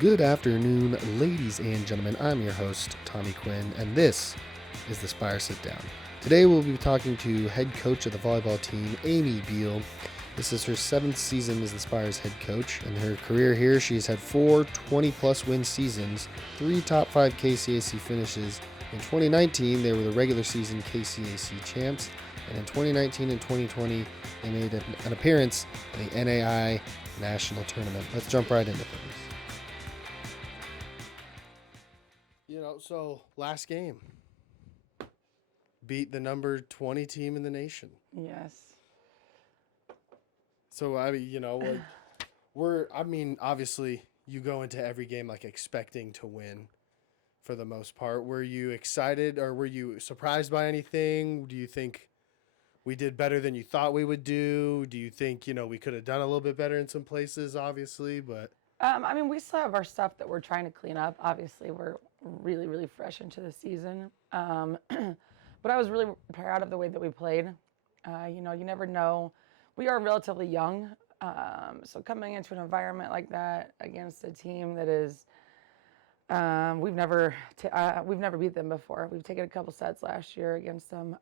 Good afternoon, ladies and gentlemen. I'm your host, Tommy Quinn, and this is the Spire Sit Down. Today we'll be talking to head coach of the volleyball team, Amy Beall. This is her 7th season as the Spire's head coach. In her career here, she's had 4 20-plus win seasons, 3 top 5 KCAC finishes. In 2019, they were the regular season KCAC champs, and in 2019 and 2020, they made an appearance in the NAI National Tournament. Let's jump right into things. So last game, beat the number 20 team in the nation. Yes. So, obviously you go into every game like expecting to win for the most part. Were you excited or were you surprised by anything? Do you think we did better than you thought we would do? Do you think, we could have done a little bit better in some places, obviously, but... we still have our stuff that we're trying to clean up. Obviously, we're really, really fresh into the season. But I was really proud of the way that we played. You never know. We are relatively young. So coming into an environment like that against a team that is, we've never beat them before. We've taken a couple sets last year against them.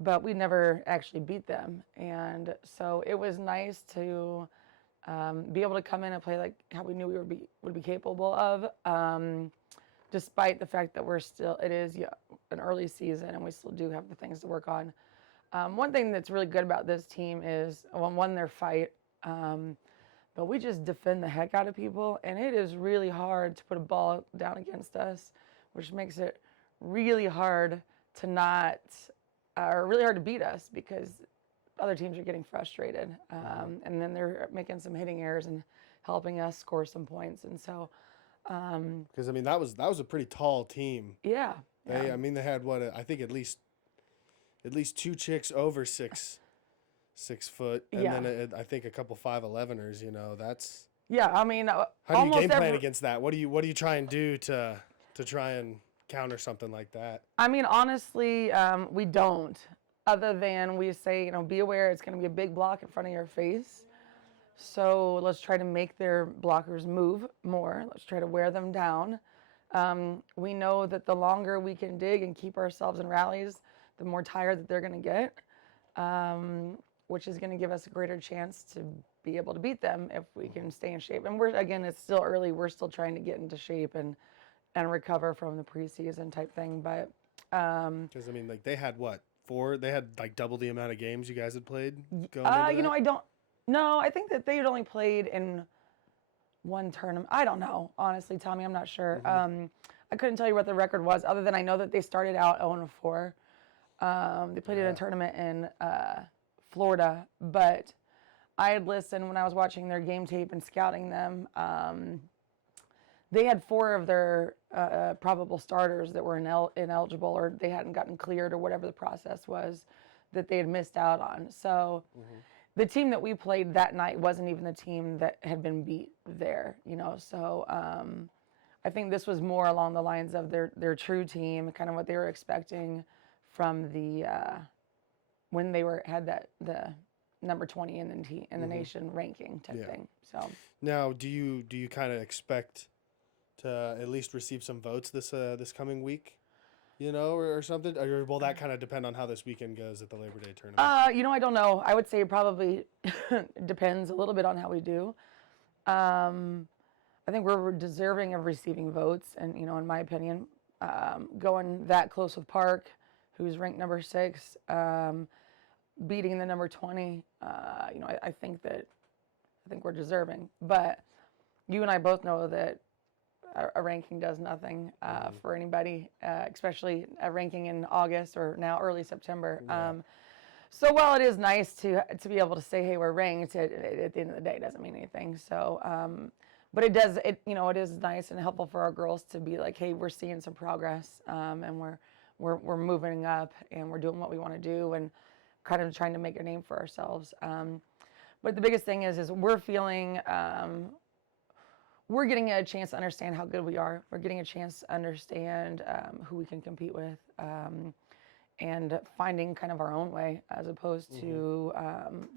But we never actually beat them. And so it was nice to be able to come in and play like how we knew we would be capable of, despite the fact that it is an early season and we still do have the things to work on. One thing that's really good about this team is, one, their fight, but we just defend the heck out of people, and it is really hard to put a ball down against us, which makes it really hard to really hard to beat us because other teams are getting frustrated, and then they're making some hitting errors and helping us score some points. And so, because that was a pretty tall team. Yeah. They had I think at least 2 chicks over 6 foot, and then I think a couple 5'11ers. That's how do you game plan against that? What do you try and do to try and counter something like that? Honestly, we don't. Other than we say, be aware it's going to be a big block in front of your face. So let's try to make their blockers move more. Let's try to wear them down. We know that the longer we can dig and keep ourselves in rallies, the more tired that they're going to get, which is going to give us a greater chance to be able to beat them if we can stay in shape. And it's still early. We're still trying to get into shape and recover from the preseason type thing. But because they had what? 4? They had like double the amount of games you guys had played going I think that they had only played in one tournament. I don't know, honestly, Tommy, I'm not sure. Mm-hmm. I couldn't tell you what the record was, other than I know that they started out 0-4. They played in a tournament in Florida, but I had listened when I was watching their game tape and scouting them. They had 4 of their probable starters that were ineligible, or they hadn't gotten cleared, or whatever the process was that they had missed out on. So the team that we played that night wasn't even the team that had been beat there, So I think this was more along the lines of their true team, kind of what they were expecting from the when they had the number 20 in the nation ranking type thing. So now, do you kind of expect to at least receive some votes this coming week, or something? Or will that kind of depend on how this weekend goes at the Labor Day tournament? I don't know. I would say it probably depends a little bit on how we do. I think we're deserving of receiving votes, and in my opinion, going that close with Park, who's ranked number 6, beating the number 20. I think we're deserving, but you and I both know that a ranking does nothing for anybody, especially a ranking in August or now early September. Yeah. So while it is nice to be able to say, hey, we're ranked, at the end of the day, it doesn't mean anything. So, but it is nice and helpful for our girls to be like, hey, we're seeing some progress, and we're moving up, and we're doing what we want to do, and kind of trying to make a name for ourselves. But the biggest thing is we're feeling. We're getting a chance to understand how good we are. We're getting a chance to understand who we can compete with, and finding kind of our own way as opposed to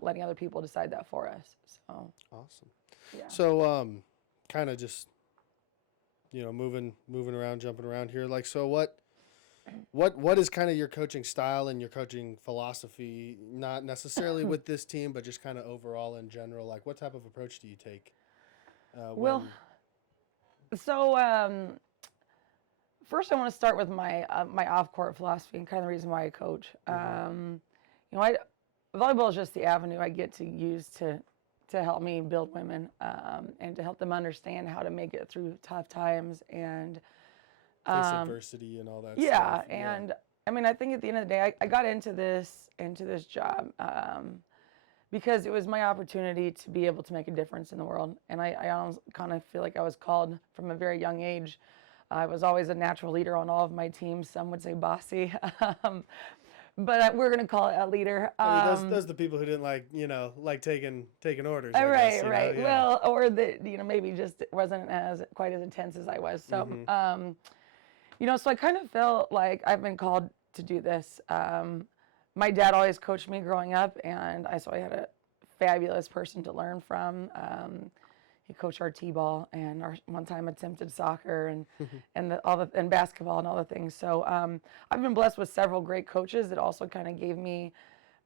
letting other people decide that for us. So awesome. Yeah. So kind of just, moving around, jumping around here. Like, so what is kind of your coaching style and your coaching philosophy? Not necessarily with this team, but just kind of overall in general. Like, what type of approach do you take? Well, so first I want to start with my my off-court philosophy and kind of the reason why I coach. Volleyball is just the avenue I get to use to help me build women and to help them understand how to make it through tough times and face adversity and all that stuff. Yeah, and I mean, I think at the end of the day, I got into this job because it was my opportunity to be able to make a difference in the world. And I almost kind of feel like I was called from a very young age. I was always a natural leader on all of my teams. Some would say bossy. But we're going to call it a leader. Those are the people who didn't like taking orders. Right. Yeah. Well, or that, maybe just wasn't quite as intense as I was. So, so I kind of felt like I've been called to do this. My dad always coached me growing up, and so I had a fabulous person to learn from. He coached our t-ball and our one time attempted soccer and basketball and all the things. So I've been blessed with several great coaches that also kind of gave me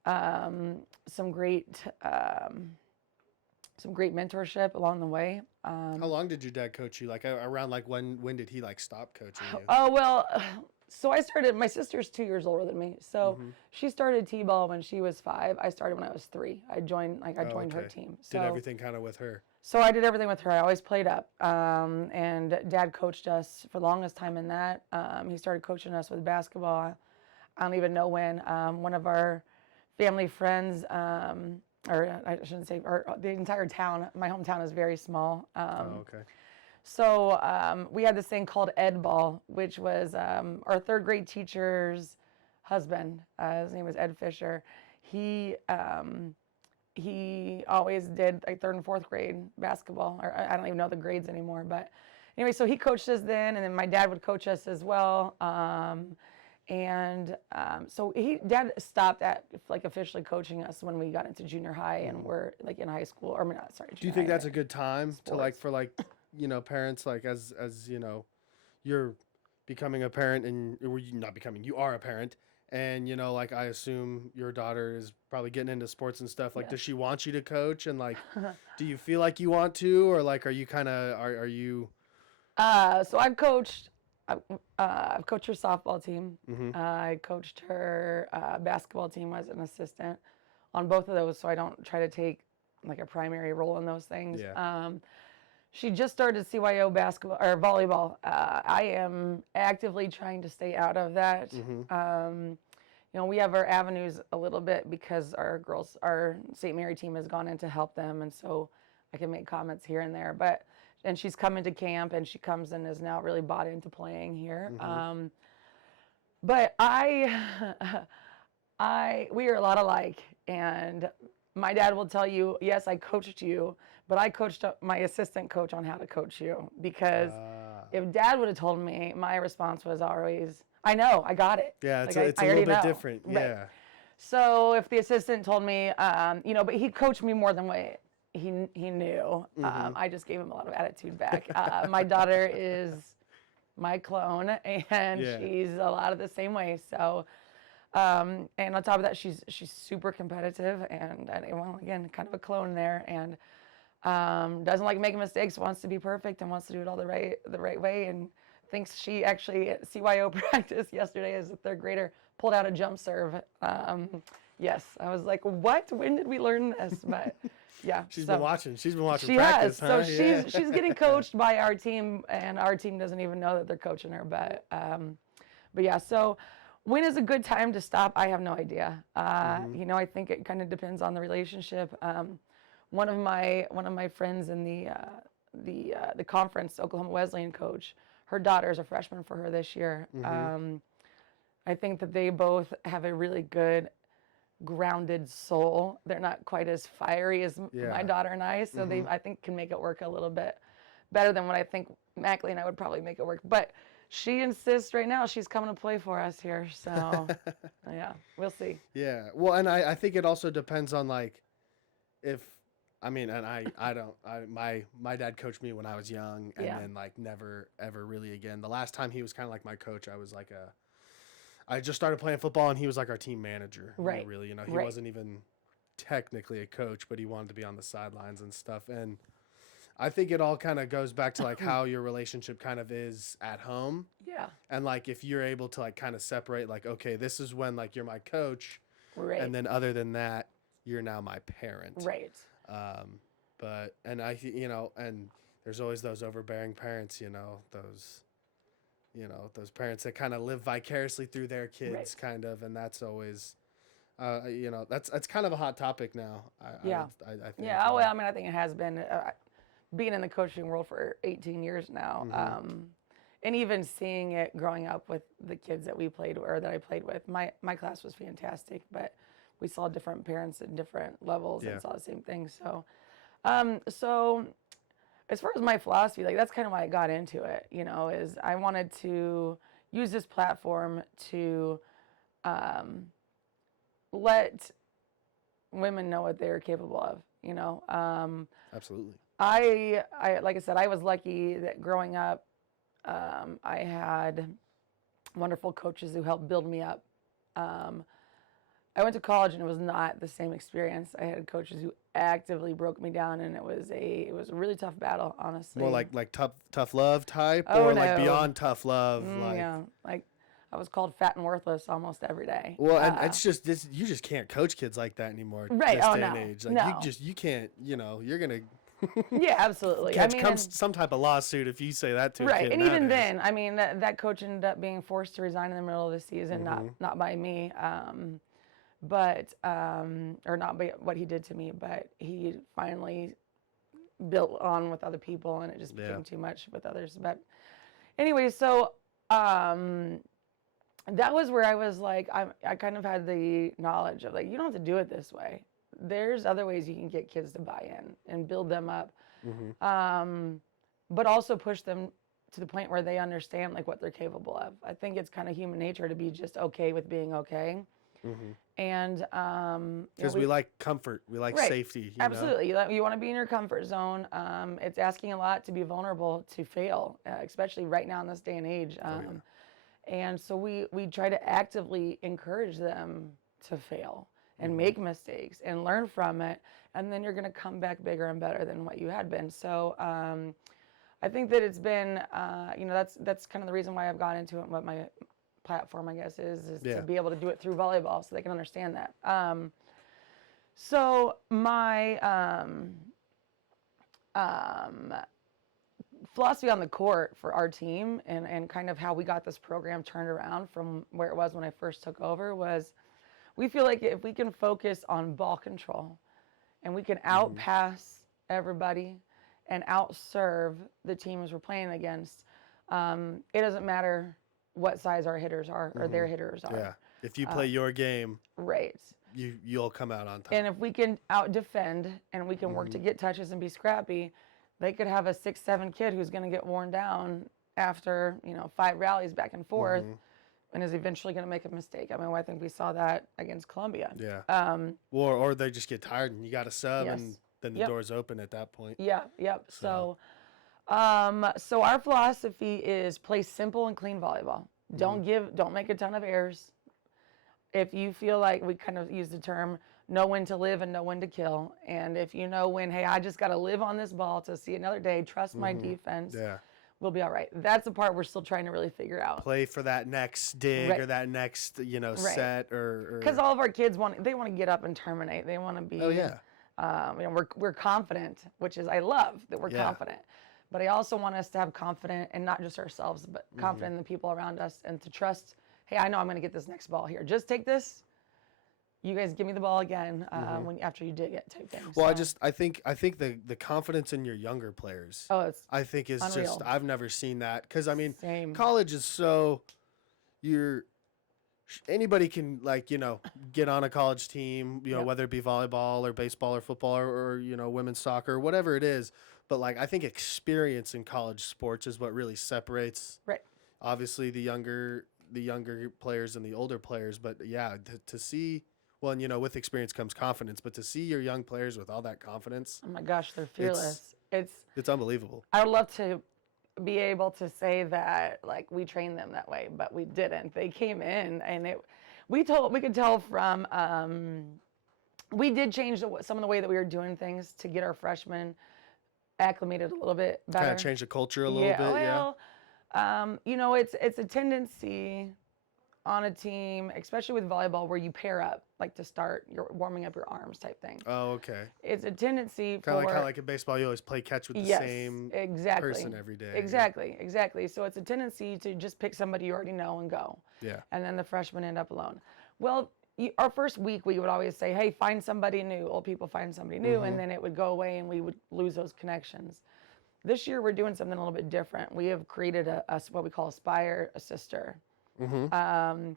some great mentorship along the way. How long did your dad coach you? Like around when did he stop coaching you? Oh, well, so I started, my sister's 2 years older than me. So she started t-ball when she was 5. I started when I was 3. I joined her team. So, did everything kind of with her. So I did everything with her. I always played up. And Dad coached us for the longest time in that. He started coaching us with basketball. I don't even know when. One of our family friends, or I shouldn't say, the entire town, my hometown is very small. Okay. So we had this thing called Ed Ball, which was our third grade teacher's husband. His name was Ed Fisher. He always did third and fourth grade basketball, or I don't even know the grades anymore. But anyway, so he coached us then, and then my dad would coach us as well. So Dad stopped at officially coaching us when we got into junior high and we're in high school. Or I mean, sorry. Do you think that's a good time sports. For parents as you're becoming a parent and you are a parent. And, I assume your daughter is probably getting into sports and stuff. Does she want you to coach? And, do you feel like you want to? Or, are you are you? So I've coached her softball team. I coached her basketball team as an assistant on both of those. So I don't try to take, a primary role in those things. Yeah. She just started CYO basketball or volleyball. I am actively trying to stay out of that. We have our avenues a little bit because our St. Mary team has gone in to help them, and so I can make comments here and there. And she's come into camp, and she comes and is now really bought into playing here. But we are a lot alike, and my dad will tell you, yes, I coached you, but I coached my assistant coach on how to coach you. Because if Dad would have told me, my response was always, I know, I got it. Yeah, it's a little bit different. Right. Yeah. So if the assistant told me, but he coached me more than what he knew. I just gave him a lot of attitude back. My daughter is my clone, and she's a lot of the same way. So. And on top of that, she's super competitive and again, kind of a clone there, and doesn't like making mistakes, wants to be perfect, and wants to do it all the right way, and thinks she actually at CYO practice yesterday as a third grader pulled out a jump serve. Yes, I was like, what? When did we learn this? But yeah, she's been watching she practice. Has. Huh? So she's getting coached by our team, and our team doesn't even know that they're coaching her. But yeah, so. When is a good time to stop? I have no idea. I think it kind of depends on the relationship. One of my friends in the conference, Oklahoma Wesleyan coach, her daughter is a freshman for her this year. I think that they both have a really good, grounded soul. They're not quite as fiery as my daughter and I, so they I think can make it work a little bit better than what I think Mackley and I would probably make it work. But she insists right now she's coming to play for us here. So, yeah, we'll see. Yeah. Well, and I think it also depends on if I mean, and my dad coached me when I was young, and Yeah. then like never ever really again. The last time he was kind of like my coach, I was like I just started playing football, and he was like our team manager. Right. Really, he Right. wasn't even technically a coach, but he wanted to be on the sidelines and stuff. And I think it all kind of goes back to like how your relationship kind of is at home. Yeah. And like if you're able to like kind of separate like, okay, this is when like you're my coach, Right. and then other than that, you're now my parent. Right. But and and there's always those overbearing parents, those parents that kind of live vicariously through their kids, Right. kind of, and that's always, that's kind of a hot topic now. Yeah. I think. Yeah. Well, I mean, I think it has been being in the coaching world for 18 years now, and even seeing it growing up with the kids that we played or that I played with. My class was fantastic, but we saw different parents at different levels Yeah. and saw the same thing. So, so as far as my philosophy, like that's kind of why I got into it. Is I wanted to use this platform to let women know what they're capable of. Absolutely. I like I said, I was lucky that growing up, I had wonderful coaches who helped build me up. I went to college and it was not the same experience. I had coaches who actively broke me down, and it was a really tough battle, honestly. More like tough love type, Oh, or like no. beyond tough love, like. Yeah, like I was called fat and worthless almost every day. Well, and it's just this. You just can't coach kids like that anymore. Right. This Oh, day no. and age. Like No. you can't. You're gonna Yeah, absolutely. catch I mean, comes some type of lawsuit if you say that to a right, kid and even nowadays. then, I mean, that coach ended up being forced to resign in the middle of the season, Mm-hmm. not by me, but or not by what he did to me, but he finally built on with other people, and it just became too much with others. But anyway, so that was where I was like, I kind of had the knowledge of like, you don't have to do it this way. There's other ways you can get kids to buy in and build them up, but also push them to the point where they understand like what they're capable of. I think it's kind of human nature to be just okay with being okay. And Because we like comfort, we like Right. safety. Absolutely, you want to be in your comfort zone. It's asking a lot to be vulnerable to fail, especially right now in this day and age. And so we try to actively encourage them to fail and make mistakes and learn from it, and then you're going to come back bigger and better than what you had been. So I think that it's been, that's kind of the reason why I've got into it. And what my platform, I guess, is to be able to do it through volleyball, so they can understand that. So my philosophy on the court for our team and kind of how we got this program turned around from where it was when I first took over was, we feel like if we can focus on ball control and we can outpass everybody and outserve the teams we're playing against, it doesn't matter what size our hitters are or their hitters are. Yeah. If you play your game, Right. you'll come out on top. And if we can out defend and we can work to get touches and be scrappy, they could have a 6'7" kid who's going to get worn down after 5 rallies back and forth, and is eventually going to make a mistake. I mean, I think we saw that against Columbia. Yeah. Or they just get tired and you got to sub, Yes. and then the door's open at that point. Yeah. Yep. So our philosophy is play simple and clean volleyball. Don't make a ton of errors. If you feel like, we kind of use the term, know when to live and know when to kill. And if you know when, hey, I just got to live on this ball to see another day, trust my defense, we'll be all right. That's the part we're still trying to really figure out. Play for that next dig or that next, set or. Because all of our kids want to get up and terminate. They want to be. Oh yeah. We're confident, which is, I love that we're confident. But I also want us to have confidence, and not just ourselves, but confident in the people around us, and to trust, hey, I know I'm going to get this next ball here. Just take this. You guys give me the ball again after you dig it, type thing. Well, I think the confidence in your younger players. Oh, it's I think is unreal. just, I've never seen that, because I mean, Same. college is so, anybody can get on a college team, whether it be volleyball or baseball or football or women's soccer or whatever it is. But I think experience in college sports is what really separates. Right. Obviously, the younger players and the older players, but yeah, to see Well, and with experience comes confidence, but to see your young players with all that confidence, Oh my gosh, they're fearless. it's unbelievable. I would love to be able to say that like we trained them that way, but we didn't. They came in and we could tell from we did change some of the way that we were doing things to get our freshmen acclimated a little bit better. Kind of change the culture a little bit. Well, it's a tendency on a team, especially with volleyball, where you pair up, like to start, you're warming up your arms type thing. Oh, okay. It's a tendency kind of like in baseball, you always play catch with the same person every day. Exactly. So it's a tendency to just pick somebody you already know and go. Yeah. And then the freshmen end up alone. Well, our first week, we would always say, hey, find somebody new. Old people find somebody new. And then it would go away and we would lose those connections. This year, we're doing something a little bit different. We have created what we call a Spire Sister. And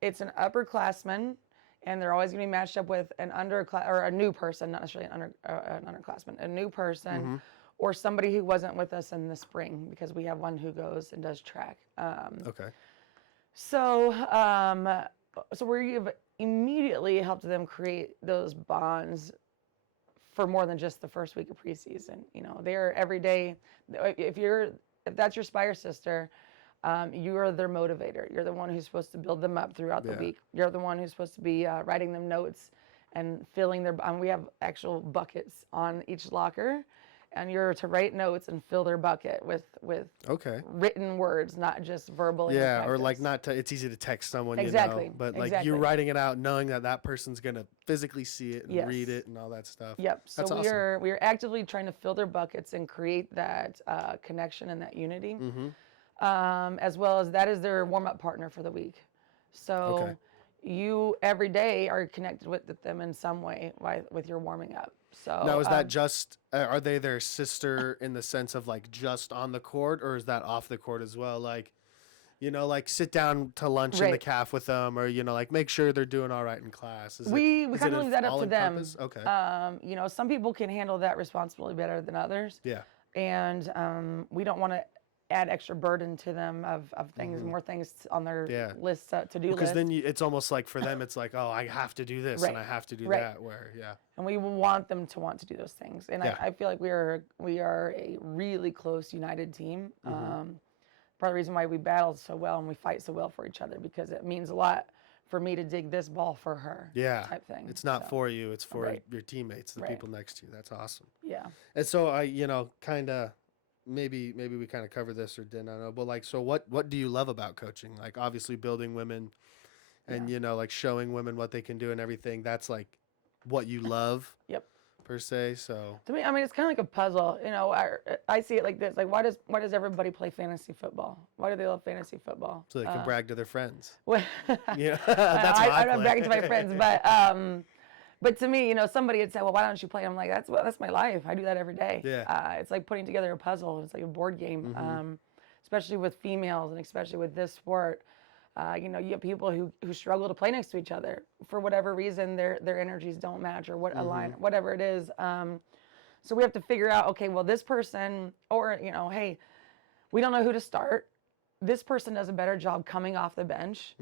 it's an upperclassman, and they're always going to be matched up with an or a new person, not necessarily an underclassman, a new person, or somebody who wasn't with us in the spring, because we have one who goes and does track. Okay. So we've immediately helped them create those bonds for more than just the first week of preseason. They're every day. If that's your Spire sister, you are their motivator. You're the one who's supposed to build them up throughout the week. You're the one who's supposed to be writing them notes and filling their. We have actual buckets on each locker, and you're to write notes and fill their bucket with written words, not just verbal. Yeah, or like it's easy to text someone, but like you're writing it out, knowing that person's gonna physically see it and read it and all that stuff. Yep. So That's we are actively trying to fill their buckets and create that connection and that unity. As well as that is their warm-up partner for the week. So you every day are connected with them in some way with your warming up. So now, is that just, are they their sister in the sense of like just on the court, or is that off the court as well? Like, like sit down to lunch in the caf with them, or, like make sure they're doing all right in class. We kind of leave that up to them. Okay. Some people can handle that responsibility better than others. Yeah. And we don't want to add extra burden to them of things, more things on their list, to-do list. Because then it's almost like for them, it's like, oh, I have to do this and I have to do that. And we want them to want to do those things. And I feel like we are a really close, united team. Part of the reason why we battle so well and we fight so well for each other, because it means a lot for me to dig this ball for her. Yeah. Type thing. It's not for you. It's for your teammates, the people next to you. That's awesome. Yeah. And so I, kind of, maybe we kind of covered this or didn't, I don't know, but like, so what do you love about coaching? Like obviously building women and, like showing women what they can do and everything. That's like what you love. Yep. Per se. So to me, I mean, it's kind of like a puzzle. I see it like this. Like, why does everybody play fantasy football? Why do they love fantasy football? So they can brag to their friends. Well, yeah, that's why I'm not bragging to my friends, but to me, somebody had said, well, why don't you play? I'm like, that's my life. I do that every day. Yeah. It's like putting together a puzzle. It's like a board game, especially with females and especially with this sport. You have people who struggle to play next to each other for whatever reason. Their energies don't match or whatever it is. So we have to figure out, okay, well, this person, or, hey, we don't know who to start. This person does a better job coming off the bench.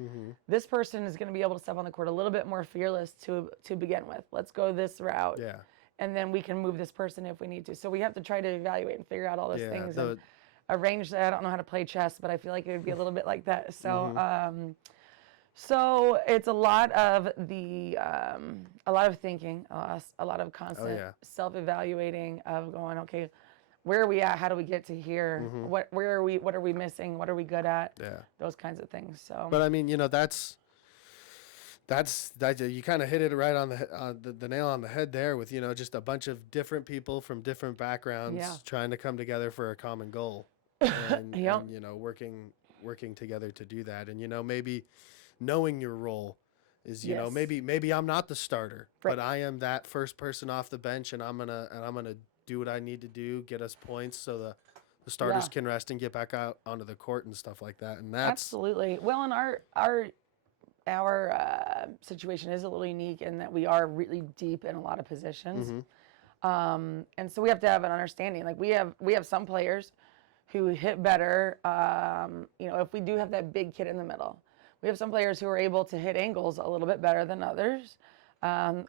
This person is going to be able to step on the court a little bit more fearless to begin with. Let's go this route. Yeah. And then we can move this person if we need to. So we have to try to evaluate and figure out all those things and arrange that. I don't know how to play chess, but I feel like it would be a little bit like that. So so it's a lot of thinking, a lot of constant self-evaluating of going, okay, where are we at? How do we get to here? What are we missing? What are we good at? Yeah. Those kinds of things. So. But I mean, that's you kind of hit it right on the nail on the head there with, just a bunch of different people from different backgrounds trying to come together for a common goal and, and working together to do that. And, maybe knowing your role is, maybe I'm not the starter, but I am that first person off the bench and I'm going to do what I need to do, get us points so the starters can rest and get back out onto the court and stuff like that. And that's absolutely. Well, and our situation is a little unique in that we are really deep in a lot of positions. And so we have to have an understanding. Like we have some players who hit better. If we do have that big kid in the middle, We have some players who are able to hit angles a little bit better than others.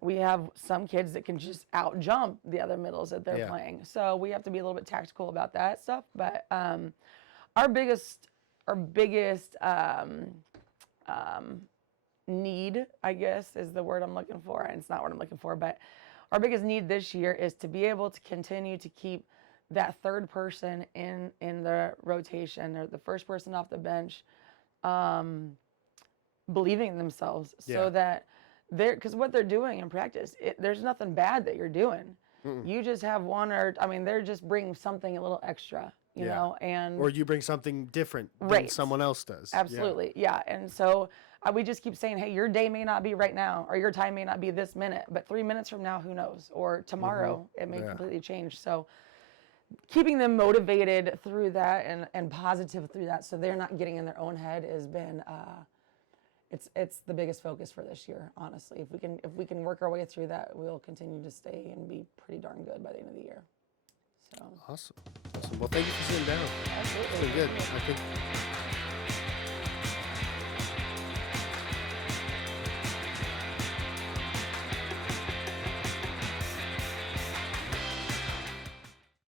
We have some kids that can just out jump the other middles that they're playing. So we have to be a little bit tactical about that stuff. But our biggest need, I guess, is the word I'm looking for. And it's not what I'm looking for, but our biggest need this year is to be able to continue to keep that third person in the rotation, or the first person off the bench, believing in themselves, so that because what they're doing in practice, there's nothing bad that you're doing. You just have they're just bringing something a little extra, you know, or you bring something different than someone else does. Absolutely, yeah. And so we just keep saying, hey, your day may not be right now, or your time may not be this minute, but 3 minutes from now, who knows? Or tomorrow, it may completely change. So keeping them motivated through that and positive through that, so they're not getting in their own head, has been it's the biggest focus for this year, honestly. If we can work our way through that, we'll continue to stay and be pretty darn good by the end of the year. So Awesome. Well, thank you for sitting down. Absolutely. It's been good. I think